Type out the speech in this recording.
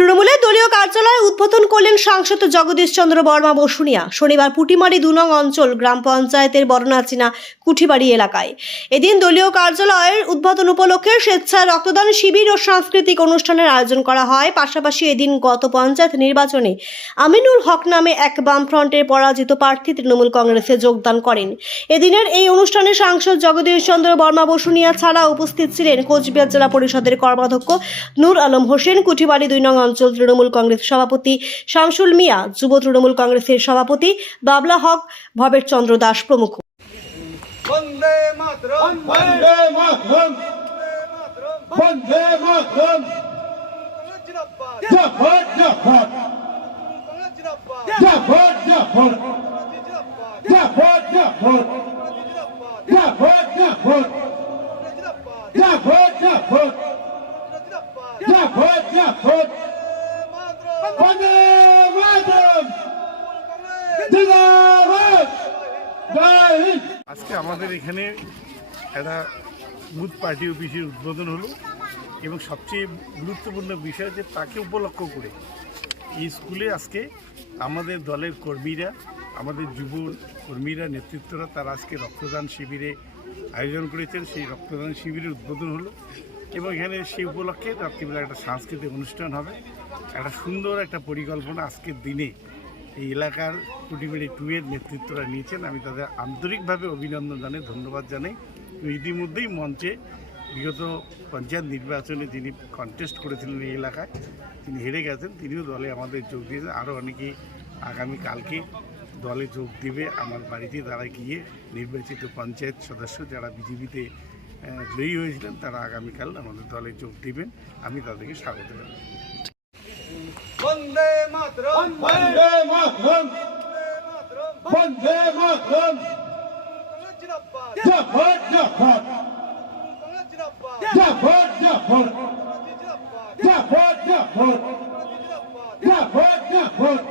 তৃণমূলের দলীয় কার্যালয় উদ্বোধন করলেন সাংসদ জগদীশ চন্দ্র বর্মা বসুনিয়া। শনিবার পুটিমারি দুনং অঞ্চল গ্রাম পঞ্চায়েতের বড়নাচিনা কুঠিবাড়ি এলাকায়। এদিন দলীয় কার্যালয়ের উদ্বোধন উপলক্ষে স্বেচ্ছায় রক্তদান শিবির ও সাংস্কৃতিক অনুষ্ঠানের আয়োজন করা হয়। পাশাপাশি এদিন গত পঞ্চায়েত নির্বাচনে আমিনুল হক নামে এক বামফ্রন্টের পরাজিত প্রার্থী তৃণমূল কংগ্রেসে যোগদান করেন। এদিনের এই অনুষ্ঠানে সাংসদ জগদীশ চন্দ্র বর্মা বসুনিয়া ছাড়া উপস্থিত ছিলেন কোচবিহার জেলা পরিষদের কর্মাধ্যক্ষ নূর আলম হোসেন, কুঠিবাড়ি দুই নং অঞ্চল তৃণমূল কংগ্রেস সভাপতি শামসুল মিয়া যুব তৃণমূল কংগ্রেসের সভাপতি বাবলা হক ভবের চন্দ্র দাস প্রমুখ। বন্দে মাতরম। বন্দে মাতরম। বন্দে মাতরম। জিন্দাবাদ জাফর জাফর জিন্দাবাদ জাফর জাফর জিন্দাবাদ জাফর জাফর জিন্দাবাদ জাফর জাফর জিন্দাবাদ জাফর জাফর জিন্দাবাদ জাফর জাফর মাতরম বন্দে মাতরম জিন্দাবাদ জয় হিন্দ আজকে আমাদের এখানে একটা বুথ পার্টি অফিসের উদ্বোধন হলো এবং সবচেয়ে গুরুত্বপূর্ণ বিষয় যে তাকে উপলক্ষ করে এই স্কুলে আজকে আমাদের দলের কর্মীরা, আমাদের যুব কর্মীরা, নেতৃত্বরা তারা আজকে রক্তদান শিবিরে আয়োজন করেছেন। সেই রক্তদান শিবিরের উদ্বোধন হলো এবং এখানে সেই উপলক্ষে রাত্রিবেলা একটা সাংস্কৃতিক অনুষ্ঠান হবে। একটা সুন্দর একটা পরিকল্পনা আজকের দিনে এই এলাকার কুটিবাড়ি টু এর নেতৃত্বরা নিয়েছেন। আমি তাদের আন্তরিকভাবে অভিনন্দন জানাই, ধন্যবাদ জানাই। তো ইতিমধ্যেই মঞ্চে বিগত পঞ্চায়েত নির্বাচনে যিনি কন্টেস্ট করেছিলেন এই এলাকায়, তিনি হেরে গেছেন, তিনিও দলে আমাদের যোগ দিয়েছেন। আরও অনেকেই আগামী কালকে দলে যোগ দেবে আমার বাড়িতে, তারা গিয়ে নির্বাচিত পঞ্চায়েত সদস্য যারা বিজেপিতে জয়ী হয়েছিলেন, তারা আগামীকাল আমাদের দলে যোগ দেবেন। আমি তাদেরকে স্বাগত জানাই। বন্দে মাতরম বন্দে মাতরম বন্দে মাতরম জাফর জাফর জাফর জাফর জাফর জাফর জাফর জাফর